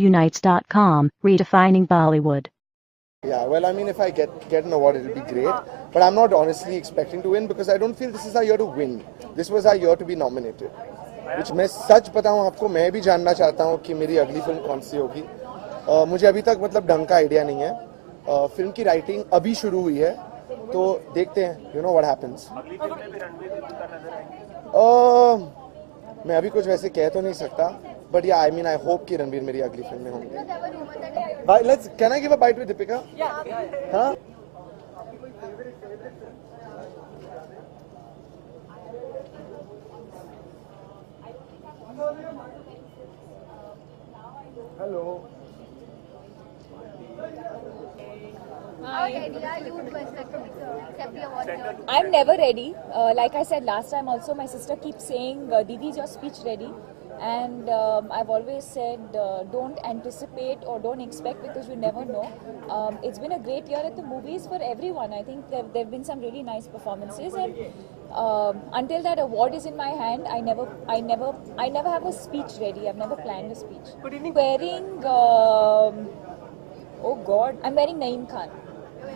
Unites.com, redefining Bollywood. Yeah, well, I mean, if I get an award, it'll be great. But I'm not honestly expecting to win because I don't feel this is our year to win. This was our year to be nominated. Which मैं सच बताऊं आपको, मैं भी जानना चाहता हूं कि मेरी अगली फिल्म कौन सी होगी. मुझे अभी तक मतलब ढंग का आइडिया नहीं है. फिल्म की राइटिंग अभी शुरू हुई है, तो देखते हैं. You know what happens. मैं अभी कुछ वैसे कह तो नहीं सकता. But yeah, I mean, I hope कि रणवीर मेरी अगली फिल्म में होंगे. Can I give a bite with Deepika? Yeah. हाँ? Hello. I'm never ready. Like I said last time also, my sister keeps saying, Didi, is your speech ready? And I've always said, don't anticipate or don't expect because you never know. It's been a great year at the movies for everyone. I think there have been some really nice performances, and until that award is in my hand, I never have a speech ready. I've never planned a speech. Wearing, oh God, I'm wearing Naeem Khan.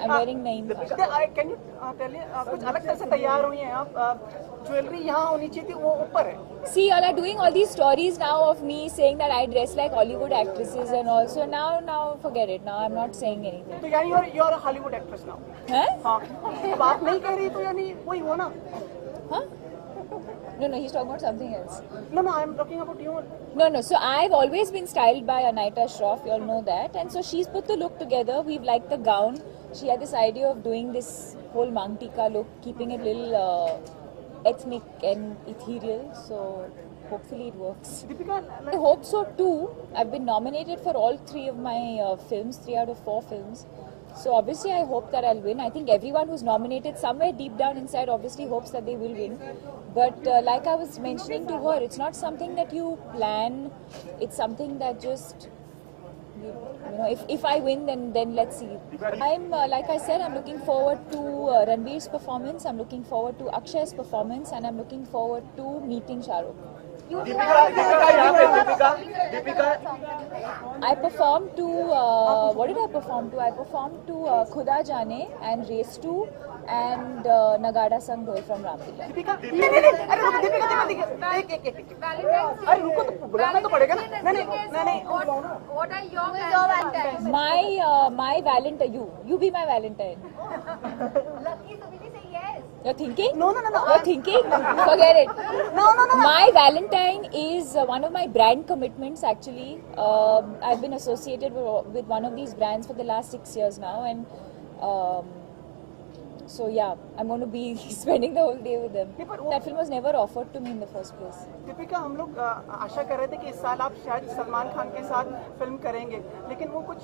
I'm wearing Naeem Khan. Can you tell me, कुछ अलग तरह से तैयार हुई हैं आप? Jewellery यहाँ होनी चाहिए थी, वो ऊपर है. See, all are doing all these stories now of me saying that I dress like Hollywood actresses and also now forget it. Now I'm not saying anything. तो यानी you're a Hollywood actress now. हैं? हाँ. तो बात नहीं कह रही तो यानी वही हो ना. Huh? No, he's talking about something else. No, I'm talking about you. No. So I've always been styled by Anaita Shroff, you all know that. And so she's put the look together. We've liked the gown. She had this idea of doing this whole Mang Tika look, keeping it a little ethnic and ethereal. So hopefully it works. Deepika, I hope so too. I've been nominated for all 3 of my films, 3 out of 4 films. So obviously I hope that I'll win. I think everyone who's nominated somewhere deep down inside obviously hopes that they will win. But like I was mentioning to her, it's not something that you plan. It's something that just, you know, if I win, then let's see. I'm like I said, I'm looking forward to Ranveer's performance. I'm looking forward to Akshay's performance, and I'm looking forward to meeting Shah Rukh. Deepika. I performed to what did I perform to? I performed to Khuda Jaane and Race 2 and Nagada Sang Dhol from Ramlila. Deepika, अरे रुको तो बुलाना तो पड़ेगा ना. नहीं. What are your Valentine's? My Valentine, you be my Valentine. Lucky, so will you say yes? You're thinking? No. You're thinking? Forget it. No. My Valentine is one of my brand commitments actually. I've been associated with one of these brands for the last 6 years now, and so yeah, I'm going to be spending the whole day with them. That film was never offered to me in the first place. Deepika, हम लोग आशा कर रहे थे कि इस साल आप शायद सलमान खान के साथ फिल्म करेंगे, लेकिन वो कुछ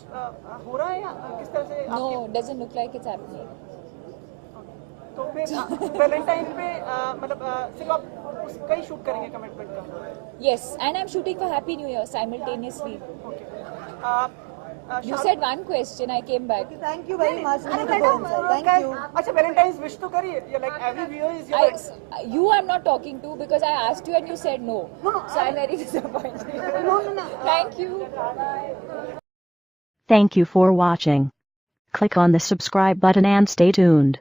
हो रहा है या किस तरह से? No, doesn't look like it's happening. तो फिर वैलेंटाइन पे मतलब सिर्फ आप उसका ही शूट करेंगे कमिटमेंट का? Yes, and I'm shooting for Happy New Year simultaneously. Okay. You said one question, I came back. Thank you very much. Thank you. अच्छा, वैलेंटाइंस विश तो करिए. You're like every viewer is your. You I'm not talking to because I asked you and you said no. No. So I'm very disappointed. No. Thank you. Thank you for watching. Click on the subscribe button and stay tuned.